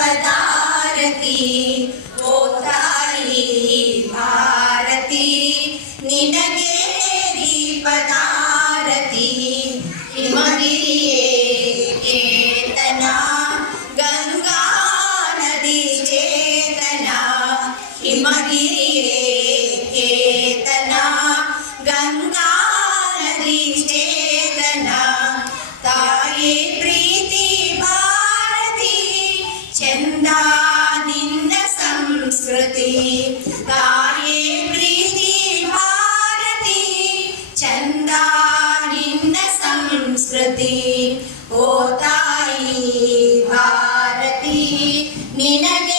ದೀಪದಾರತಿ ಓ ತಾಯಿ ಭಾರತಿ ನಿನಗೆ ದೀಪದಾರತಿ ಹಿಮಗಿರಿಯೇ ಕೇತನ ಗಂಗಾ ನದಿ ಚೇತನ ಹಿಮಗಿರಿಯೇ ಕೇತನ ಗಂಗಾ ನದಿ ಚೇತನ ತಾಯೇ ಪ್ರೀತಿ ಭಾರತಿ ಚಂದ ನಿನ್ನ ಸಂಸ್ಕೃತಿ ತಾಯೇ ಪ್ರೀತಿ ಭಾರತಿ ಚಂದ ನಿನ್ನ ಸಂಸ್ಕೃತಿ ಓ ತಾಯಿ ಭಾರತಿ ನಿನಗೆ